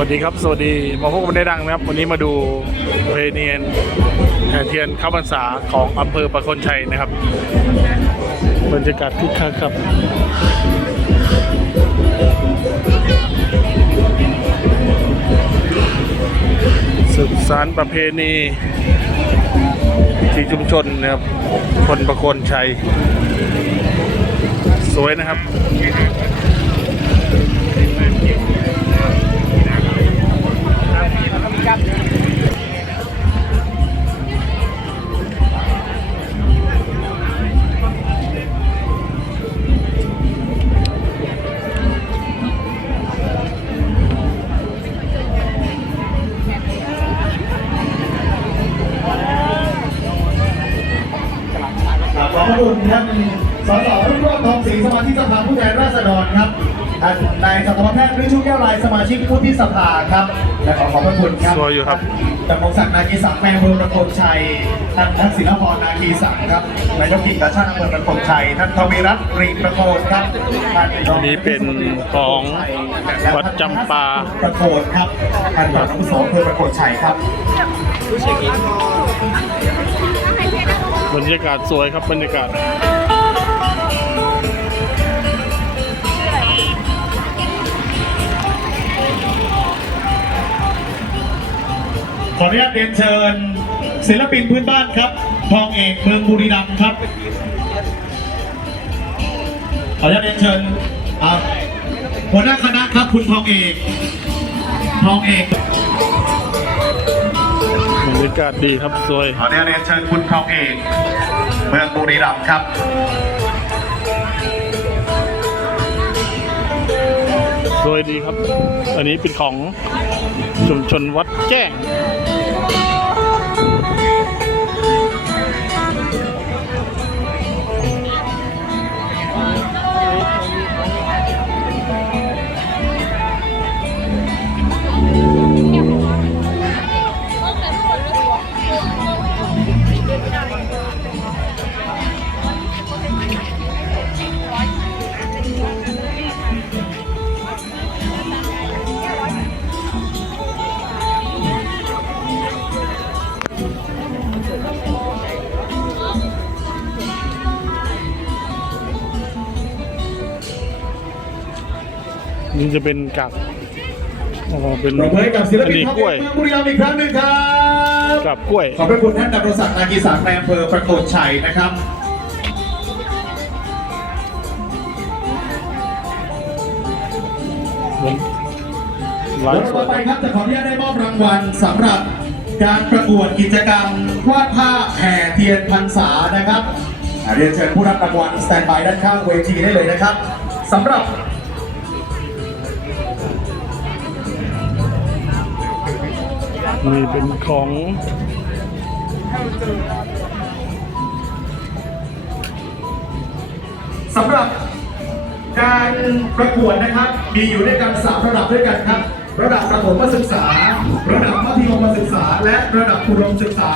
วัสดีครับ สวัสดีมาพบกันได้ดังนะครับ วันนี้มาดูเพเนียนแห่เทียนเข้าพรรษาของอำเภอประคนชัยนะครับ บรรยากาศคึกคักครับสืบสารประเพณีที่ชุมชนนะครับ คนประคนชัย สวยนะครับ ขอบพระคุณท่านสสรุ่งโรจน์ทองศรีสมาชิกสภาผู้แทนราษฎรครับ ท่านนายสัตวแพทย์ฤชุแก้วลายสมาชิกผู้ที่สภาครับ และขอขอบพระคุณครับสวยอยู่ครับดำรงศักดิ์นาคีสังแม่อำเภอประโคนชัย ท่านทักษิณพรนาคีสังครับ นายกกิ่งกาชาติอำเภอประโคนชัย ท่านทวีรัตน์รีประโคนครับท่านรอันนี้เป็นของวัดจำปาประโคนครับ ท่านรองนสอำเภอประโคนชัยครับบรรยากาศสวยครับบรรยากาศ ขออนุญาตเรียนเชิญ ศิลปินพื้นบ้านครับ ทองเอกเมืองบุรีรัมย์ครับ ขออนุญาตเรียนเชิญอ่าหัวหน้าคณะครับคุณทองเอกทองเอกบรรยากาศดีครับสวยขออนุญาตเรียนเชิญคุณทองเอกเมืองบุรีรัมย์ครับสวยดีครับ อันนี้เป็นของชุมชนวัดแจ้ง Thank you. นี่จะเป็นกับอ๋อเป็นปรบมือให้กับศิลอันปินนี้ทองกล้วยเอกเมืองบุรีรัมย์อีกครั้งหนึ่งครับ กับกล้วย ขอบพระคุณท่านดำรงศักดิ์นากีสังในอำเภอประโคนชัยนะครับลายแล้วสต่วอยไปครับจะขออนุญาตได้มอบรางวัลสำหรับการประกวดกิจกรรมวาดภาพแห่เทียนพรรษานะครับอ่าเรียนเชิญผู้รับรางวัลสแตนบายด้านข้างเวทีได้เลยนะครับสำหรับ นี่เป็นของสำหรับการประกวดนะครับ มีอยู่ด้วยกันสามระดับด้วยกันครับ ระดับประถมศึกษา ระดับมัธยมศึกษา และระดับอุดมศึกษา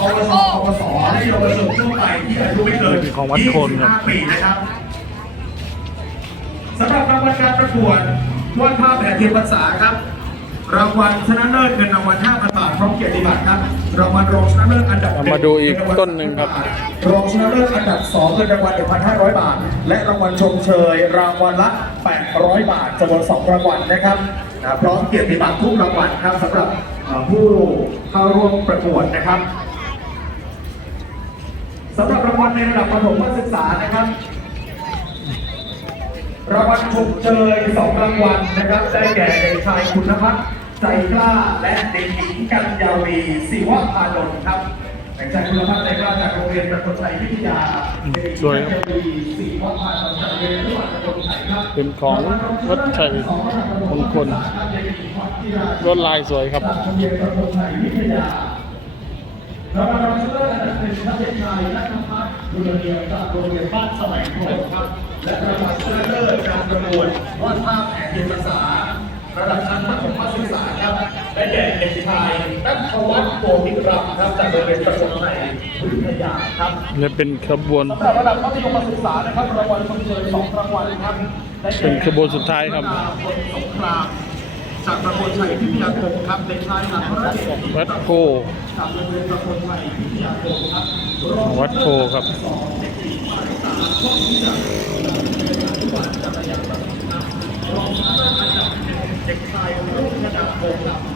อวชอวสและเยาวชนทั่วไปที่อายุไม่เกินเป็นของวัดโคนครับ25ปีนะครับสำหรับรางวัลการประกวดวาดภาพแห่เทียนพรรษาครับ รางวัลชนะเลิศเงินรางวัล5,000บาทพร้อมเกียรติบัตรครับรางวัลรองชนะเลิศอันดับหนึ่งมาดูอีกต้นหนึ่งครับรองชนะเลิศอันดับ2เงินรางวัล1,500 บาท และรางวัลชมเชย รางวัลละ800 บาทจำนวน2รางวัลนะครับอ่าพร้อมเกียรติบัตรทุกรางวัลครับสำหรับอ่าผู้เข้าร่วมประกวดนะครับสำหรับรางวัลในระดับประถมศึกษานะครับรางวัลชมเชยสองรางวัลนะครับ ได้แก่เด็กชายคุณพัฒน์ ใจกล้าและเด็กหญิงกัญญาวีศิวะพานนท์ครับเด็กชายคุณพัฒน์ใจกล้าจากโรงเรียนประคนชัยวิทยาเด็กหญิงสวยครักับญญาวีศิวะพานนท์จากโรงเรียนอนุบาลประคนชัยครับเป็นของวัดชัยมงคลลวดลายสวยครับจากโรงเรียนประคนชัยวิทยารางวัลรองชนะเลิศอันดับหนึ่งครับเด็กชายนัทพัฒน์บุญเรียนจากโรงเรียนบ้านสมัยโพธิ์ครับและรางวัลชนะเลิศการประกวดวาดภาพแห่เทียนภาษาระดับ แก่เด็กชายนัทวัฒน์โพธิรำครับจากโรงเรียนประสงค์ชัยวิทยาครับและเป็นขบวนสำหรับระดับมัธยมศึกษานะครับรางวัลชมเชยสองรางวัลครับได้แก่เป็นขบวนสุดท้ายครับนสงครามจากประกวดชัยพิทยาคมครับเด็กชายหลักร้อยเอ็ดวัดโพจากโรงเรียนประโคนชัยพิทยาคมครับรองวัดโพครับเด็กชายรุ่งธนาคมครับ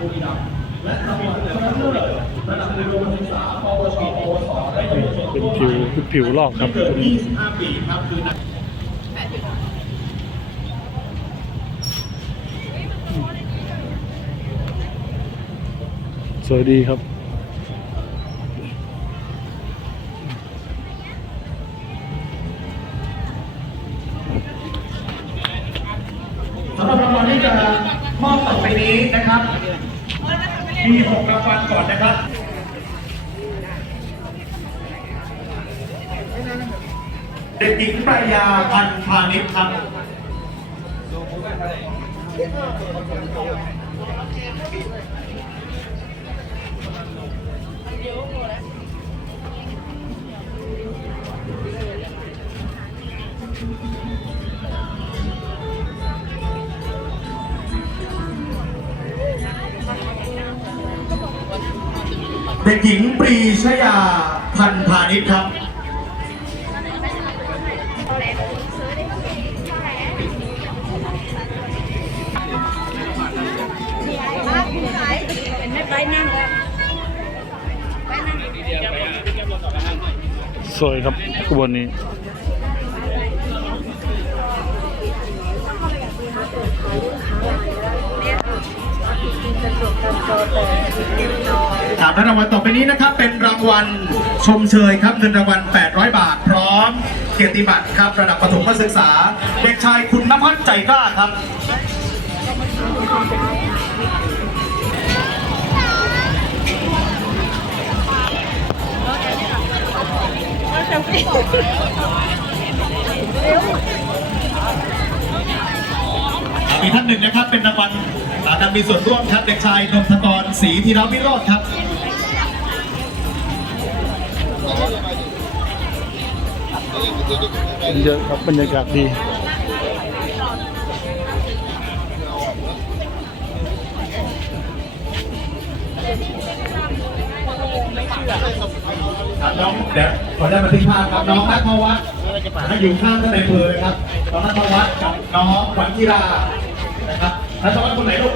บุรีรัมย์และรางวัลชนะเลิศระดับอุดมศึกษาปวชปวสและเยาวชนเป็นผิวเป็นผิวลอกครับที่เกิด25 ปีครับคือนักสวยดีครับ นะครับ มีหกรางวัลก่อนนะครับเด็กหญิงปรยาพันพาณิชย์ครับเด็กหญิงปรีชยาพันธ์พาณิชย์ครับสวยครับขบวนนี้ รางวัลต่อไปนี้นะครับ เป็นรางวัลชมเชยครับเงินรางวัล 800 บาท พร้อม เกียรติบัตรครับระดับประถมศึกษา เด็กชายคุณนภัสใจกล้าครับอีกท่านหนึ่งนะครับเป็นรางวัลการมีส่วนร่วมครับเด็กชายนนทกรศรีธีรวิโรธครับ เยอะครับบรรยากาศดีน้องเดี๋ยวขอได้บันทึกภาพครับน้องนัทวัฒน์ให้อยู่ข้างท่านในเภอเลยครับน้องนัทวัฒน์กับน้องขวัญกีฬานะครับนัทวัฒน์คนไหนลูก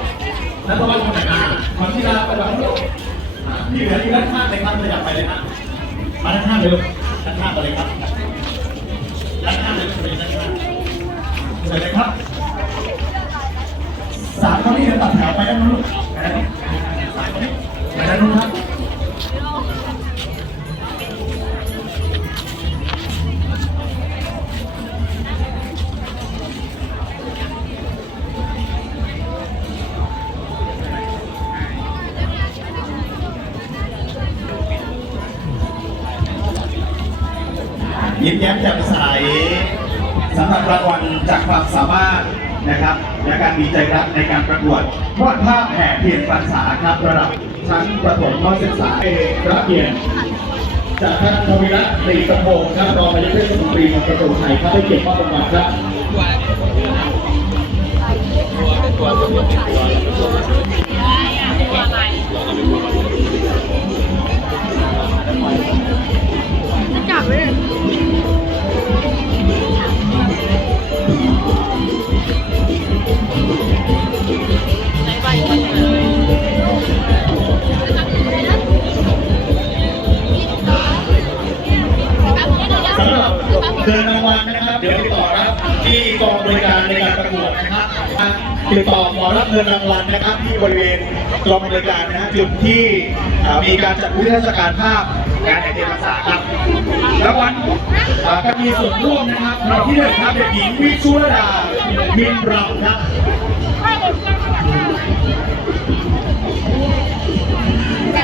นัทวัฒน์คนไหนอ่าขวัญกีฬาไปแบบลูกที่เหลืออยู่ด้านข้างเลยครับขยับไปเลยครับ มาด้านข้างเลยลูกด้านข้างไปเลยครับด้านข้างเลยลูกเลยด้านข้างเสร็จเลยครับสามคนนี้จะตัดแถวไปด้านนู้นลูกไปด้านนู้นสามคนนี้ไปด้านนู้นครับ ยิ้มแย้มแจ่มใสสำหรับรางวัลจากความสามารถนะครับและการมีใจรักในการประกวดวาดภาพแห่เทียนพรรษาครับระดับชั้นประถมมศึกษาเอกพระเกียรติจากท่านทวีรัตน์ตรีสมพงศ์ครับรองนายกเทศมนตรีเมืองประตูชัยครับได้เกียรติมอบรางวัลครับจับเลย สำหรับเงินรางวัลนะครับ เดี๋ยวติดต่อรับที่กองบริการในการประกวดนะครับติดต่อขอรับเงินรางวัลนะครับ ที่บริเวณกองบริการนะฮะจุดที่มีการจัดวิทยาศการภาพงานแห่งเทียนพรรษาครับ รางวัลก็มีส่วนร่วมนะครับรางวัลที่หนึ่งครับเด็กหญิงวิชุรดามินรำครับ